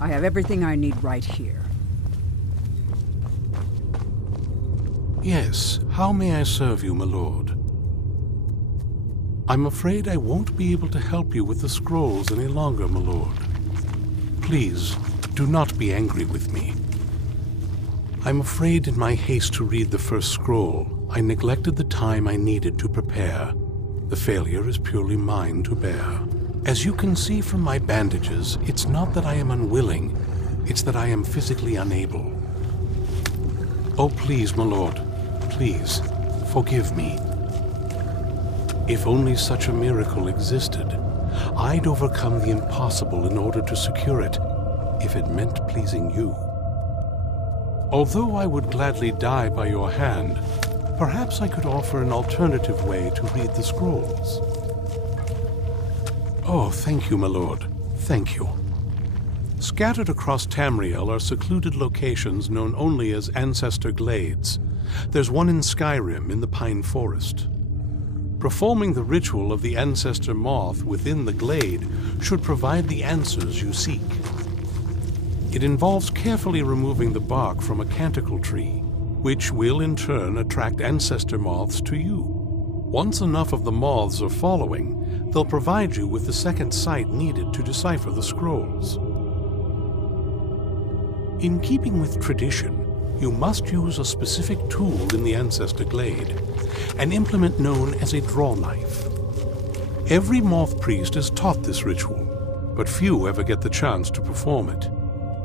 I have everything I need right here. Yes, how may I serve you, my lord? I'm afraid I won't be able to help you with the scrolls any longer, my lord. Please, do not be angry with me. I'm afraid in my haste to read the first scroll, I neglected the time I needed to prepare. The failure is purely mine to bear. As you can see from my bandages, it's not that I am unwilling, it's that I am physically unable. Oh, please, my lord, please, forgive me. If only such a miracle existed, I'd overcome the impossible in order to secure it, if it meant pleasing you. Although I would gladly die by your hand, perhaps I could offer an alternative way to read the scrolls. Oh, thank you, my lord. Thank you. Scattered across Tamriel are secluded locations known only as Ancestor Glades. There's one in Skyrim in the Pine Forest. Performing the ritual of the Ancestor Moth within the glade should provide the answers you seek. It involves carefully removing the bark from a canticle tree, which will in turn attract ancestor moths to you. Once enough of the moths are following, they'll provide you with the second sight needed to decipher the scrolls. In keeping with tradition, you must use a specific tool in the Ancestor Glade, an implement known as a draw knife. Every moth priest is taught this ritual, but few ever get the chance to perform it.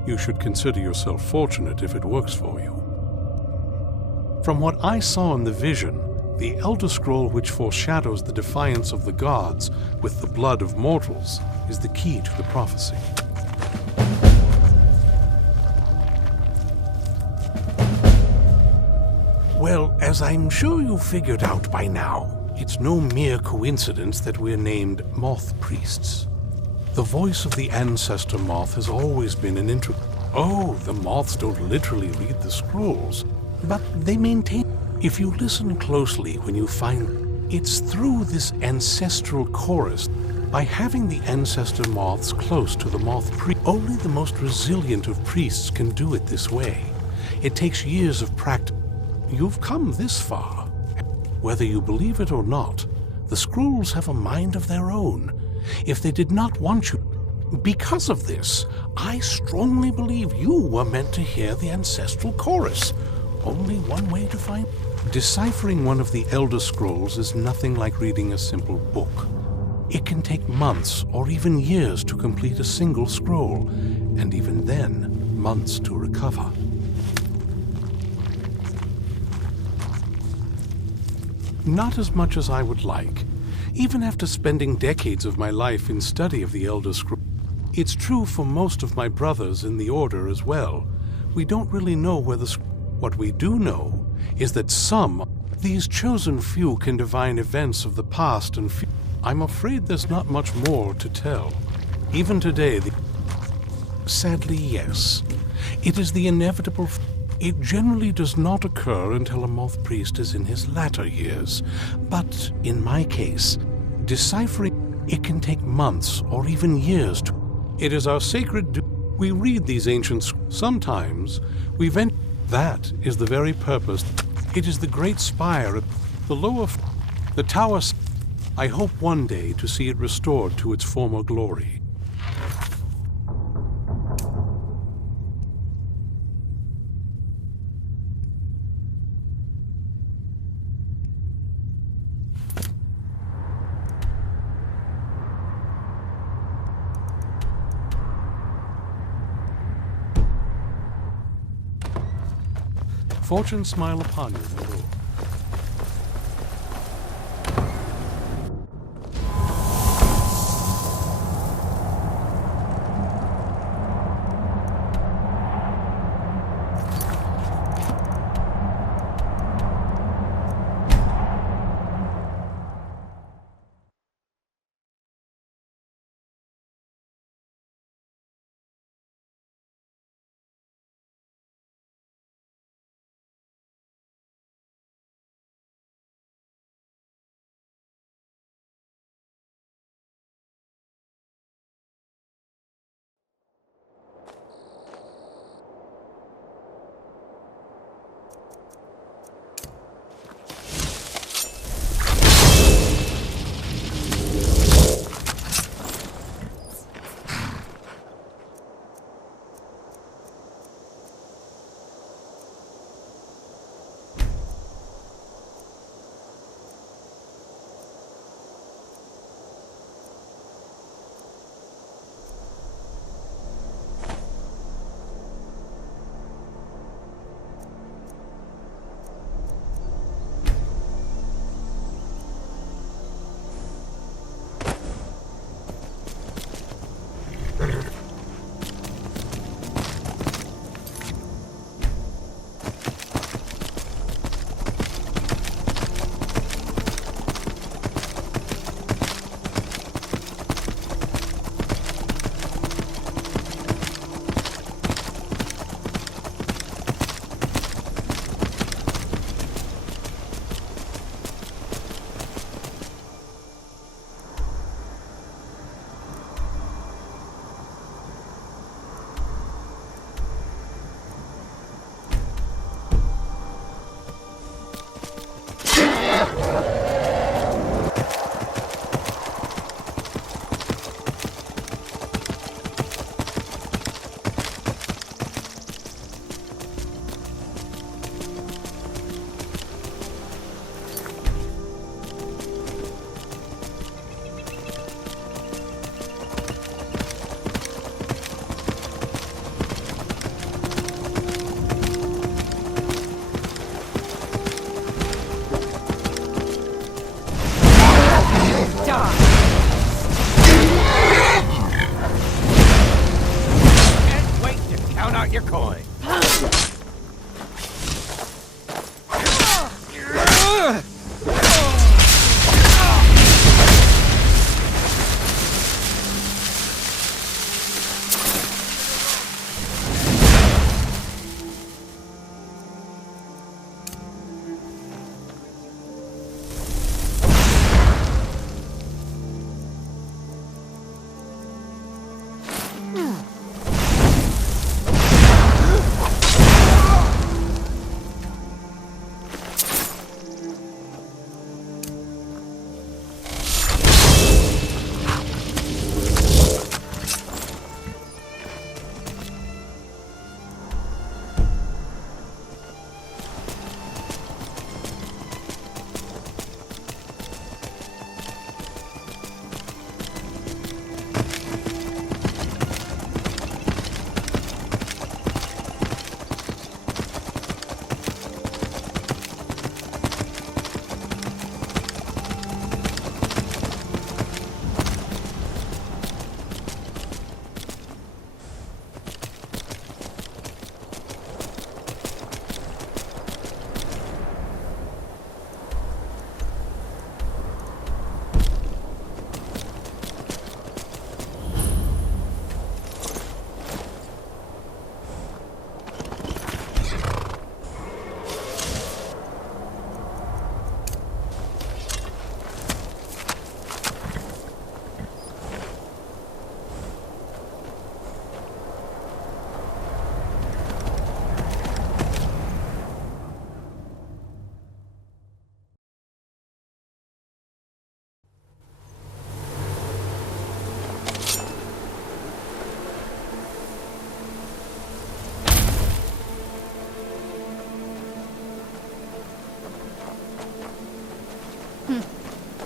You should consider yourself fortunate if it works for you. From what I saw in the vision, the Elder Scroll which foreshadows the defiance of the gods with the blood of mortals is the key to the prophecy. Well, as I'm sure you figured out by now, it's no mere coincidence that we're named Moth Priests. The voice of the Ancestor Moth has always been an Oh, the moths don't literally read the scrolls, but they maintain. If you listen closely when you find it's through this ancestral chorus, by having the ancestor moths close to the moth priest, only the most resilient of priests can do it this way. It takes years of practice. You've come this far. Whether you believe it or not, the scrolls have a mind of their own. If they did not want you, because of this, I strongly believe you were meant to hear the ancestral chorus. Only one way to find. Deciphering one of the Elder Scrolls is nothing like reading a simple book. It can take months or even years to complete a single scroll, and even then, months to recover. Not as much as I would like, even after spending decades of my life in study of the Elder Scrolls. It's true for most of my brothers in the Order as well. We don't really know where What we do know is that these chosen few can divine events of the past and future. I'm afraid there's not much more to tell. Even today, sadly, yes. It is the inevitable. It generally does not occur until a moth priest is in his latter years. But in my case, deciphering it can take months or even years to. It is our sacred duty. We read these ancient. Sometimes we vent. That is the very purpose. It is the great spire at the lower, the tower. I hope one day to see it restored to its former glory. Fortune smile upon you, my lord.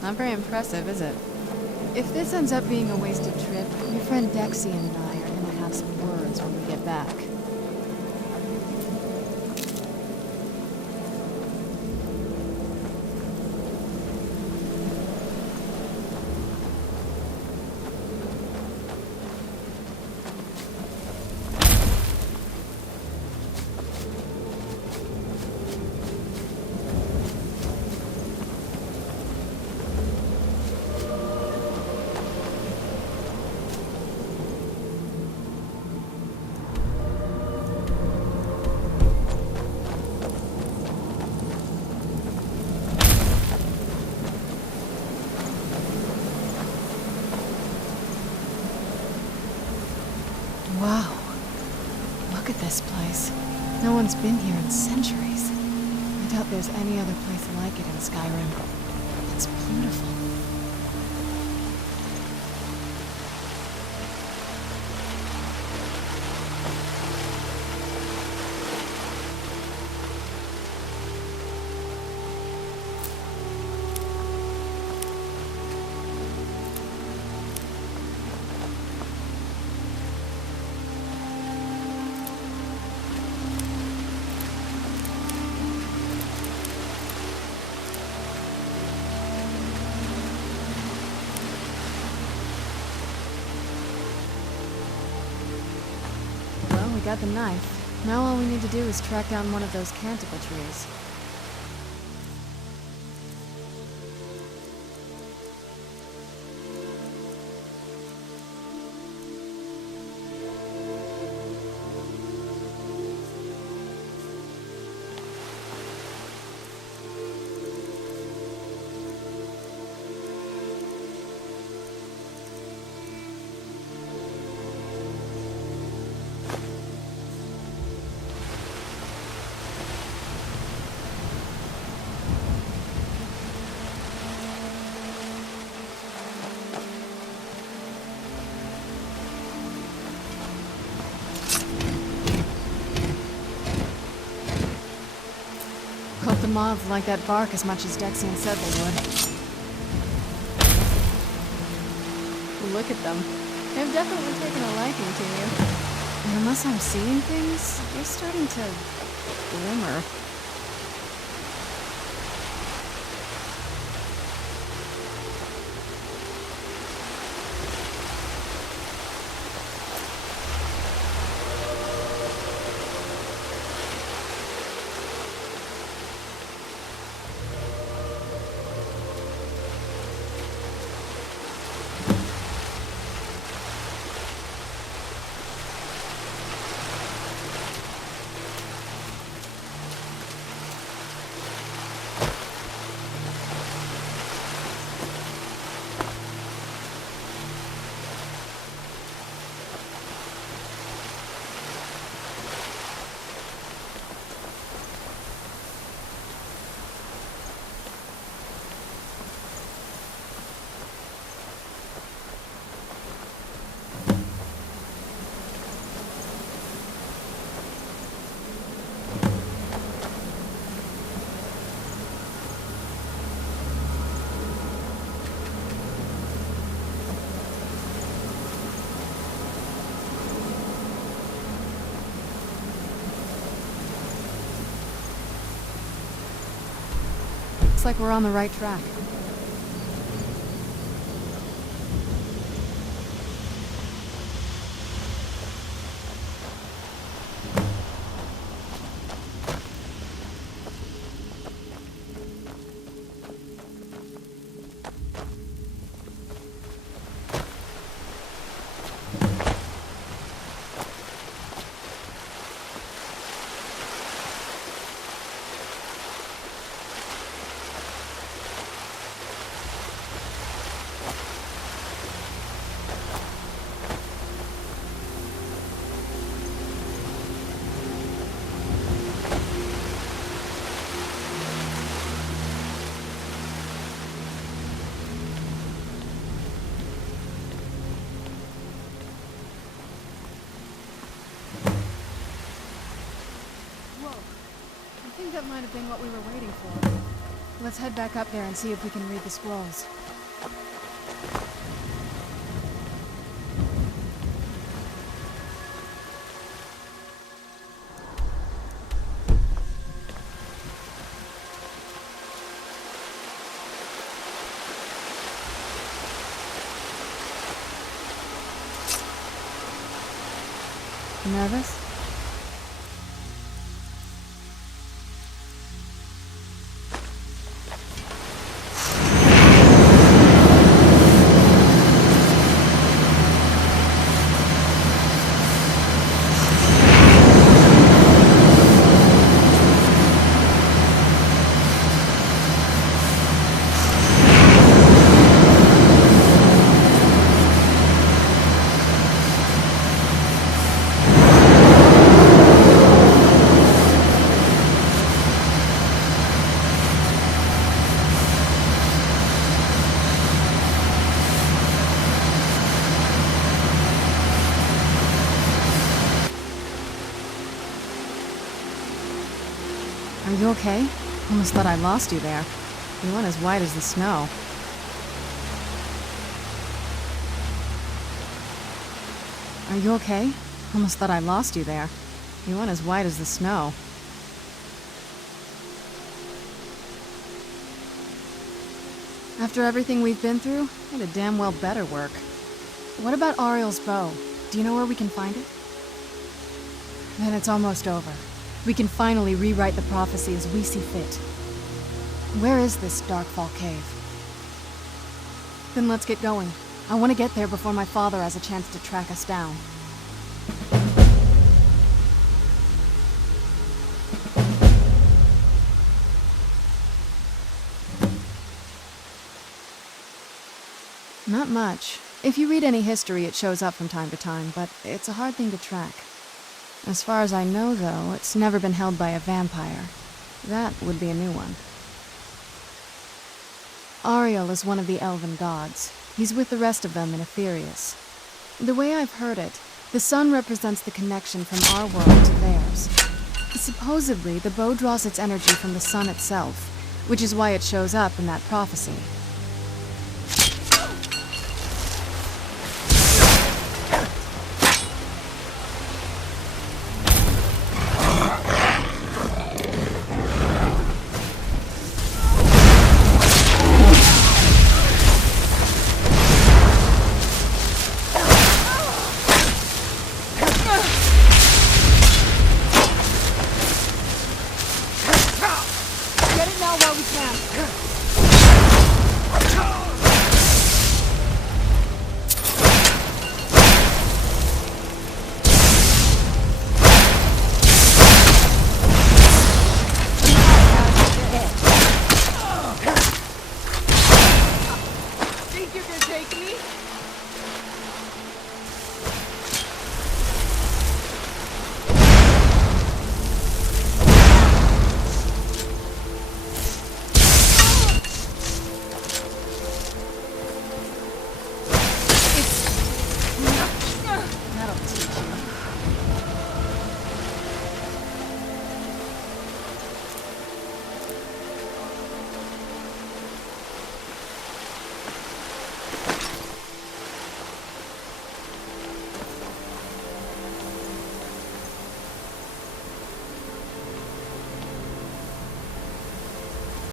Not very impressive, is it? If this ends up being a wasted trip, your friend Dexy and I are gonna have some words when we get back. Wow. Look at this place. No one's been here in centuries. I doubt there's any other place like it in Skyrim. It's beautiful. We got the knife. Now all we need to do is track down one of those canticle trees. Hope the moths like that bark as much as Dexian said they would. Look at them. They've definitely taken a liking to you. And unless I'm seeing things, they're starting to glimmer. Looks like we're on the right track. I think that might have been what we were waiting for. Let's head back up there and see if we can read the scrolls. Nervous? Are you okay? Almost thought I lost you there. You went as white as the snow. Are you okay? Almost thought I lost you there. You went as white as the snow. After everything we've been through, it had damn well better work. What about Ariel's bow? Do you know where we can find it? Then it's almost over. We can finally rewrite the prophecy as we see fit. Where is this Darkfall cave? Then let's get going. I want to get there before my father has a chance to track us down. Not much. If you read any history, it shows up from time to time, but it's a hard thing to track. As far as I know, though, it's never been held by a vampire. That would be a new one. Ariel is one of the elven gods. He's with the rest of them in Aetherius. The way I've heard it, the sun represents the connection from our world to theirs. Supposedly, the bow draws its energy from the sun itself, which is why it shows up in that prophecy. Think you can take me?